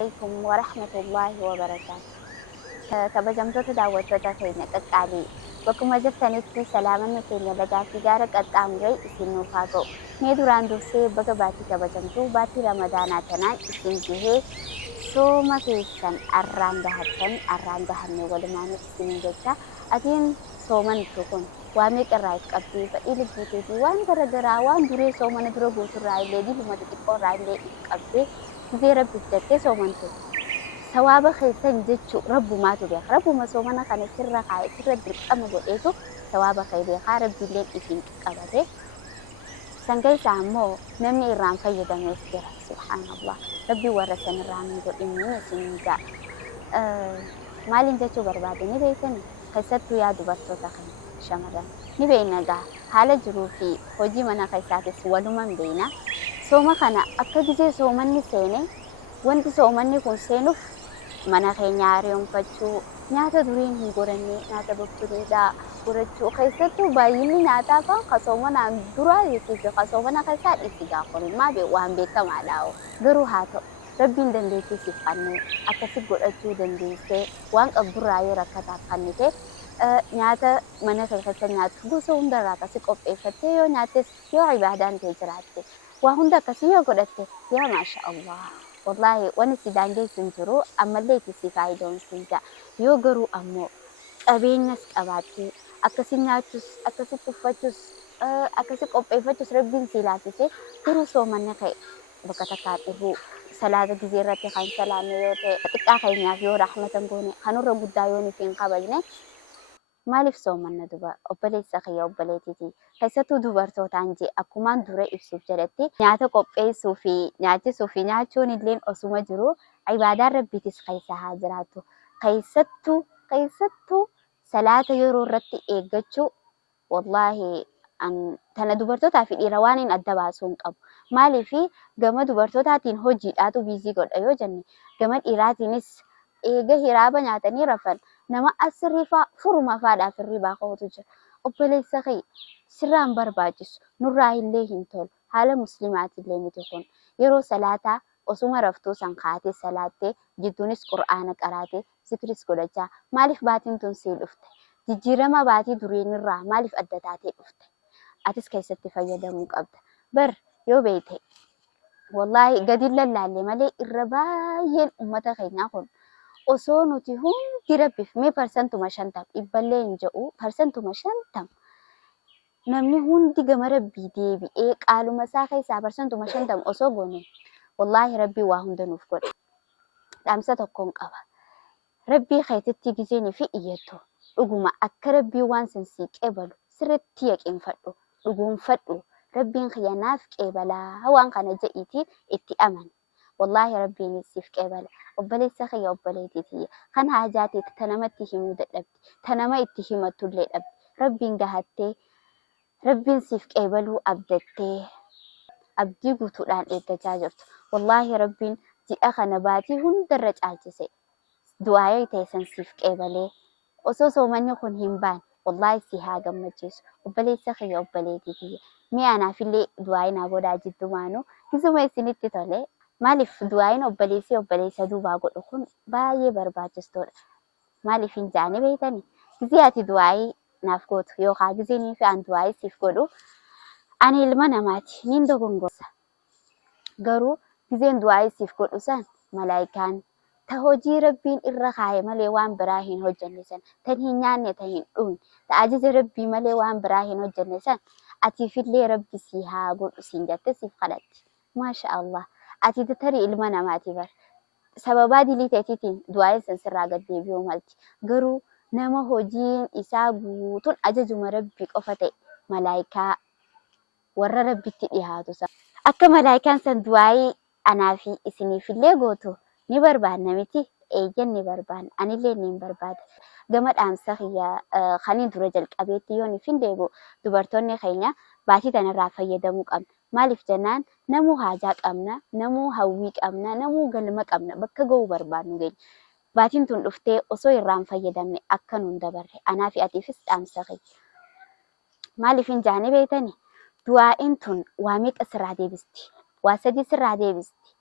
عليكم ورحمة الله وبركاته. kabajamtoota daawwattoota keenya qaqqaalii bakkuma jirtanitti salaamanni keenya lagaa fi gaara qaxxaamuree isin nuuf haa ga'u. Mee duraan dursee baga baatii kabajamtuu baatii ramadaanaa tanaan isin gahee sooma keessan arraan gahattan arraan gahanne walumaanii isin jecha atiin soomantu kun waa meeqarraa if qabdee fedhii lubbuutii fi waan garaagaraa waan duree soomana dura gooturraa illee diluma xixiqqoorraa illee if qabdee gisee rabbiif jettee soomantu. Sawaaba keessan jechuun rabbumaatu beeka. Rabbuma soomana kana sirra kaa'e sirra dirqama godheetu sawaaba kee beeka. Rabbiillee isin qabate. Sangaa isaa immoo namni irraan fayyadamees jira. Subhaanallah. Rabbi warra san irraan godhinni isin ga'a. Maaliin jechuu barbaade ni beektani? Keessattuu yaa dubartoota kana shamarran ni beekna ga'a. Haala jiruu fi hojii mana keessaatis walumaan beekna. Sooma kana akka gisee soomanni seene wanti soomanni kun seenuuf mana keenya ari'oonfachuu nyaata duriin hin goranne nyaata bobtureedhaa gorachuu keessattuu baay'inni nyaataa fa'aa kasoomanaan duraa yookiin kasoomana keessaa dhiisi gaafonni maa waan beekamaadha. Garuu haa ta'u rabbiin dandeettii siif kennee akkasi godhachuu dandeessee waan qabdurraa yoo rakkataaf kennite nyaata mana keessa nyaatu gosa hundarraa akkasi qopheeffattee yoo nyaattes yoo ibaadaan ta'e jiraatte waa hunda akkasii yoo godhatte yaa maasha Allah. Wallahi wani si daangeessin jiru ammallee itti si faayidoomsin jaa yoo garuu ammoo qabeenyas qabaattee akkasi nyaachus akkasitti uffachuus akkasi qopheeffachuus rabbiin si laafise garuu soomanni ka'e bakka takkaa dhibuu salaata gisee irratti kan salaanne yoo ta'e xiqqaa keenyaaf yoo rahmatan goone kanurra guddaa yoo nuuf hin kabajne maaliif soomanna duba obboleessa kiyya obboleetiiti keessattuu dubartootaan jee akkumaan dura ibsuuf jedhatti nyaata qopheessuu fi nyaachisuu fi nyaachuun illeen osuma jiru ibaadaan rabbiitis keessa haa jiraatu keessattuu salaata yeroo irratti eeggachuu wallahi tana dubartootaa fi dhiira waan hin adda baasuu hin qabu maaliif gama dubartootaatiin hojiidhaatu biizii godha yoo jenne gama dhiiraatiinis eega hiraaba nyaatanii rafan nama asirriifaa furuma faadhaaf irribaa ka'utu jira. Obboleessa kee sirraan barbaachisu nurraa illee hin tolu haala muslimaatillee miti kun yeroo salaataa osuma raftuu san kaatee salaattee jidduunis qur'aana qaraatee zikris godhachaa maaliif baatiin tun sii dhufte jijjiirama baatii duriinirraa maaliif adda taatee dhufte atis keessatti fayyadamuu qabda bar yoo beekte wallahi gadi lallaalle malee irra baay'een ummata keenyaa kun osoo nuti hundi rabbiif mee parsentuma 50 dhibballee hin jedhu parsentuma 50 namni hundi gama rabbii deebi'ee qaaluma isaa keessaa parsentuma 50 osoo goone wallahi rabbii waa hunda nuuf godha. Dhaamsa tokkoon qaba. Rabbii keetitti giseenii fi iyyattu dhuguma akka rabbii waan san sii qeebalu sirriitti yaqiinfadhu dhugoonfadhu rabbiin khiyaanaaf qeebalaa waan kana jedhiitiin itti amani. والله ربي نسيف قبل وبليس خي وبليتي خن حاجاتي تنمتي همو دلب تنما اتهمت الليل ربي نجهتي ربي نسيف قبلو أبدتي أبدي قلت الآن إتجاجرت والله ربي دي أخا نباتي هن درج عالجسي دعايا تيسن سيف قبلي وسوسو من يكون همبان والله سيها جمجيس وبليس خي وبليتي مي أنا في اللي دعايا نابود عجد دوانو كيسو ما يسنتي تولي maaliif du'aayin obboleessa duubaa godhu kun baay'ee barbaachistoodha. Maaliif hin jaane beektani? Gisee ati du'aayii naaf gootu yookaan gisee nii fi an du'aayii siif godhu ani ilma namaati niin dogongorsa. Garuu giseen du'aayii siif godhu san malaayikaan ta hojii rabbiin irra kaa'e malee waan biraa hin hojjenne san tan hin nyaanne tan hin dhugne ta ajaja rabbii malee waan biraa hin hojjenne san atiifillee rabbi si haa godhu siin jette siif kadhatti. Maasha Allah. Ati tarii ilma namaati bar sababaa diliteetiitiin du'aayin san sirraa gad deebi'uu malti garuu nama hojiin isaa guutuun ajajuma rabbii qofa ta'e malaayikaa warra rabbitti dhiyaatu akka malaayikaan san du'aayii anaa fi isiniifillee gootu ni barbaadna miti eeyyan ni barbaadna anillee ni barbaada gama dhaamsa kiyyaa kaniin dura jalqabeetti yoo nifin deebi'u dubartoonni keenya baatii tanarraa fayyadamuu qabna. Maaliif jennaan namuu haajaa qabna, namuu hawwii qabna, namuu galma qabna bakka ga'uu barbaadnu geenya. Baatiin tun dhuftee osoo irraan fayyadamne akka nuun dabarre anaa fi atiifis dhaamsa keenya. Maaliif hin jaane beektani? Du'aa'iin tun waa meeqa sirraa deebisti? Waa sadii sirraa deebisti.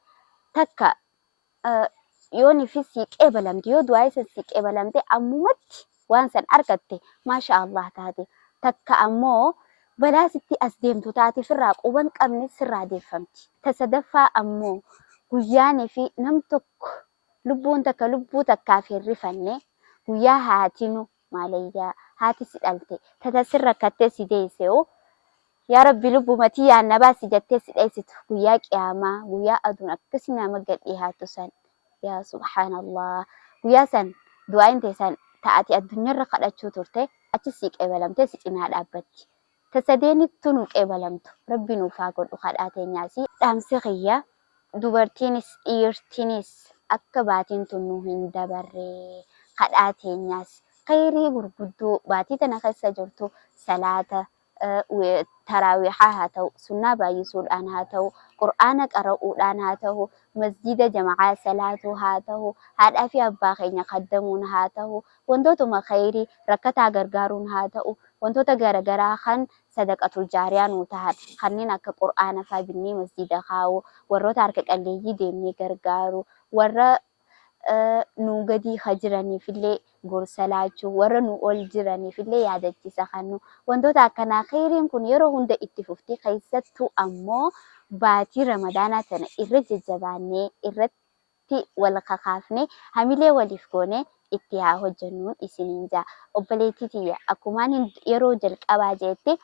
Takka yooni fi siiqee balamte yoo du'aa isa siiqee balamte ammumatti waan san argatte maasha Allah taate takka ammoo balaa sitti as deemtu taate firraa quban qabne sirraa deeffamti. Ta sadaffaa ammoo guyyaanii fi nam tokko lubbuun takka lubbuu takkaaf hin rifanne guyyaa haatinu maalayyaa haati si dhalte tata sirra kattee si deesse'u yaa rabbi lubbumatii yaanna baasi jettee si dheessitu guyyaa qiyaamaa guyyaa aduun akkasi nama gadhiyaatu san yaa subhaanallah guyyaa san du'aayin teessan ta'ati addunyaarra kadhachuu turte achi sii qeebalamtee si cinaa dhaabbatti. Ta sadeenitu nu qeebalamtu rabbi nuuf haa godhu kadhaa teenyaasi dhaamsi kiyya dubartiinis dhiirtiinis akka baatiin tun nu hin dabarre kadhaa teenyaas khayrii gurguddoo baatii tana keessa jirtu salaata taraawihaa haa ta'u sunnaa baay'isuudhaan haa ta'u qur'aana qara'uudhaan haa ta'u masjida jama'aa salaatuu haa ta'u haadhaa fi abbaa keenya kaddamuun haa ta'u wantootuma khayrii rakkataa gargaaruun haa ta'u wantoota garagaraa kan sadaqatul jaariyaa nuu tahan kanneen akka qur'aana faa binnee masjida kaa'u warroota harka qalleeyyii deemnee gargaaru warra nu gadi jiraniifillee gorsa laachuu warra nu ol jiraniifillee yaadachiisa kannu wantoota akkanaa khayriin kun yeroo hunda itti fufti keessattuu ammoo baatii ramadaanaa tana irra jajjabaannee irratti wal kakaafne hamilee waliif goone itti haa hojjennuun isiniin jaa obboleettii tiyya akkumaan yeroo jalqabaa jeetti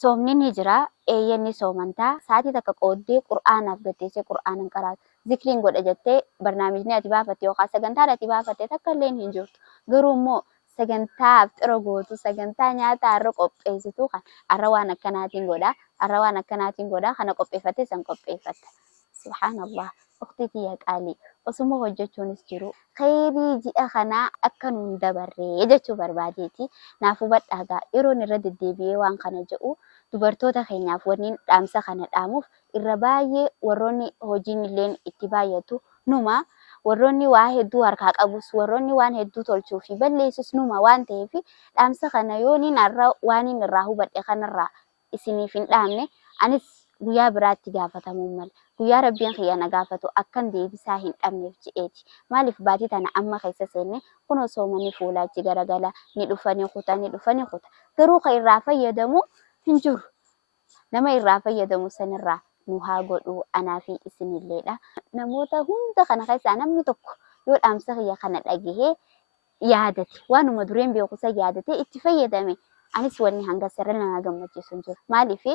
soomni ni jira eeyyanni soomantaa sa'aatii takka qooddee qur'aanaaf gatteessee qur'aanan qaraatu zikriin godha jettee barnaamijni ati baafatte yookaan sagantaan ati baafatte takka illee hin jirtu garuu immoo sagantaa aftira gootu sagantaa nyaata har'a qopheessitu kan har'a waan akkanaatiin godha kana qopheeffatte san qopheeffatta subhaanallah ukhtii tiyya qaalii osuma hojjechuunis jiru khayrii ji'a kanaa akka nuun dabarree jechuu barbaadeeti naafuu badhaagaa yeroon irra deddeebi'ee waan kana jedhu dubartoota keenyaaf wanniin dhaamsa kana dhaamuuf irra baay'ee warroonni hojiin illeen itti baay'atu numa warroonni waa hedduu harkaa qabus warroonni waan hedduu tolchuu fi balleessus numa waan ta'eef dhaamsa kana yooniin har'a waaniin irraa hubadhe kanarraa isiniif hin dhaamne anis guyyaa biraatti gaafatamuu mala guyyaa rabbiin kiyya na gaafatu akkan deebisaa hin dhabneef je'eeti maaliif baatii tana amma keessa seenne kunoo soomanii fuulaachi garagala ni dhufanii kuta garuu kan irraa fayyadamu hin jiru nama irraa fayyadamu sanirraa nu haa godhu anaa fi isinilleedha namoota hunda kana keessaa namni tokko yoo dhaamsa kiyya kana dhagahee yaadate waanuma dureen beekusa yaadate itti fayyadame anis wanni hanga sirra nama gammachiisu hin jiru maaliif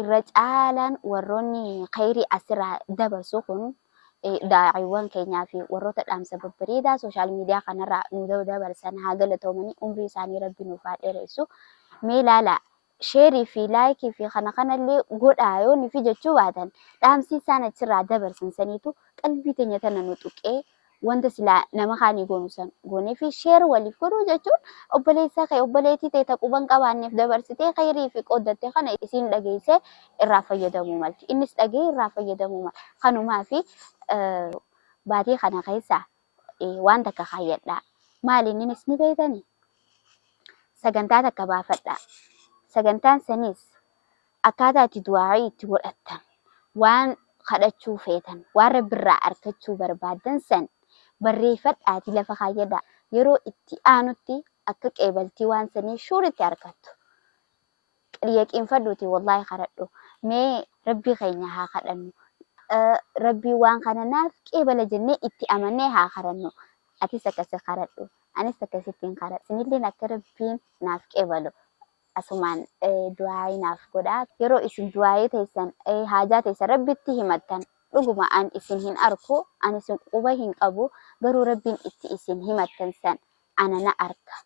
irra caalaan warroonni khayrii asirraa dabarsu kun daa'iiwwan keenyaa fi warroota dhaamsa babbareedaa sooshaal miidiyaa kanarraa nu dabarsan haa galatoomanii umrii isaanii rabbi nuuf haa dheeressu mee ilaala sheerii fi laayikii fi kanallee godhaa yoo nufi jechuu baatan dhaamsi isaan achirraa dabarsan saniitu qalbii teenya tana nu tuqee wanta silaa nama kaanii goonu san goonee fi sheer waliif godhuu jechuun obboleessaa kee obboleettii ta'e taquban qabaanneef dabarsitee khayrii fi qooddattee kana isiin dhageessee irraa fayyadamuu malti innis dhagee irraa fayyadamuu mala kanumaa fi baatii kana keessaa waan takka kaayyadhaa maaliin innis ni beeytanii sagantaa takka baafadhaa sagantaan sanis akkaataa itti du'aa'ii itti godhattan waan kadhachuu feetan waan rabbirraa arkachuu barbaadan san barreeffadhaati lafa kaayyadhaa yeroo itti aanutti akka qeebaltii waan sanii shuuritti arkattu yaqiinfadhuuti wallaahi kadhadhu mee rabbii keenya haa kadhannu rabbii waan kana naaf qeebala jennee itti amannee haa kadhannu atis akkasi kadhadhu anis akkasittiin kadhadhu sinilleen akka rabbiin naaf qeebalu asumaan du'aayii naaf godhaa yeroo isin du'aayii teessan haajaa teessan rabbitti himattan dhuguma an isin hin arku an isin quba hin qabu garuu rabbiin itti isin himattan san ana na arka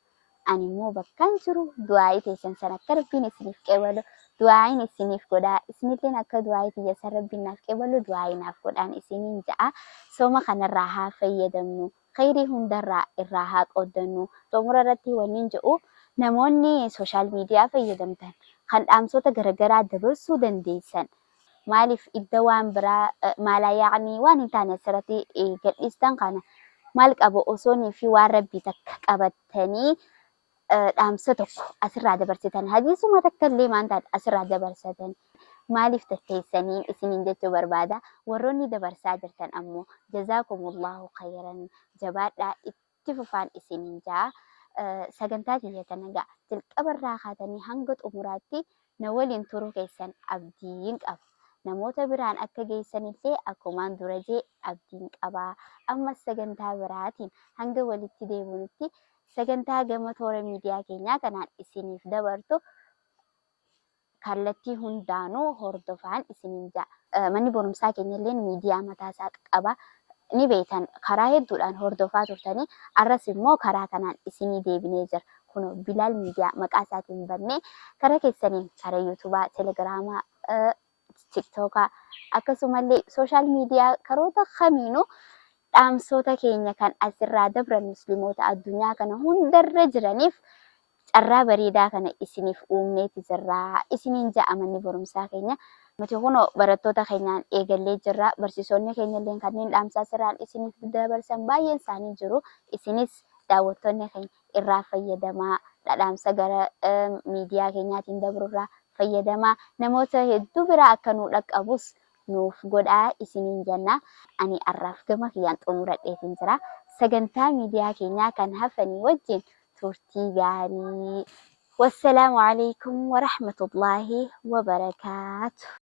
ani immoo bakkaan jiru du'aayii teessan san akka rabbiin isiniif qeebalu du'aayiin isiniif godhaa isinilleen akka du'aayii tiyyasan rabbiin naaf qeebalu du'aayii naaf godhaan isiniin ja'a sooma kanarraa haa fayyadamnu khayrii hundarraa irraa haa qooddannu xumura irratti wanniin jedhu namoonni sooshaal miidiyaa fayyadamtan kan dhaamsota garagaraa dabarsuu dandeessan maaliif idda waan biraa maalaa yaa'anii waan hin taane asirratti gadhiistan kana maal qaba osoonii fi waan rabbii takka qabattanii dhaamsa tokko asirraa dabarsitan hadiisuma takka illee maanta asirraa dabarsatan maaliif tatteessaniin isiniin jechuu barbaada. Warroonni dabarsaa jirtan ammoo jazaakumullahu khayran jabaadhaa itti fufaan isiniin jaa. Sagantaa kiyya kana egaa jalqabarraa kaatanii hanga xumuraatti na waliin turuu keessan abdiin qaba. Namoota biraan akka geessanillee akkumaan dura jee abdiin qabaa. Ammas sagantaa biraatiin hanga walitti deebinutti sagantaa gama toora miidiyaa keenyaa kanaan isiniif dabartu kallattii hundaanuu hordofaan isiniin ja'a. Manni barumsaa keenyallee miidiyaa mataasaa qaba. Ni beektan karaa hedduudhaan hordofaa turtanii arras immoo karaa kanaan isinii deebinee jira. Kun Bilaal miidiyaa maqaa isaatiin bannee karaa keessaniin karaa yuutuubaa, teelegiraamaa, tiktookaa akkasumallee sooshaal miidiyaa karoota kamiinuu dhaamsota keenya kan asirraa dabran musliimoota addunyaa kana hundarra jiraniif carraa bareedaa kana isiniif uumneeti jirra. Isiniin ja'a manni barumsaa keenya. Nuti kunoo barattoota keenyaan eegallee jirra. Barsiisonni keenyallee kanneen dhaamsaa sirraan isiniif dabarsan baay'een isaanii jiru. Isinis daawwattoonni keenya irraa fayyadamaa. Dhaamsa gara miidiyaa keenyaatiin dabrurraa fayyadamaa. Namoota hedduu biraa akka nu dhaqqabus nuuf godhaa isiniin jenna. Ani har'aaf gama kiyyaan xumuradheetiin jira. Sagantaa miidiyaa keenyaa kan hafanii wajjin turtii gaarii. Wassalaamu alaikum warahmatullaahi wabarakaatu.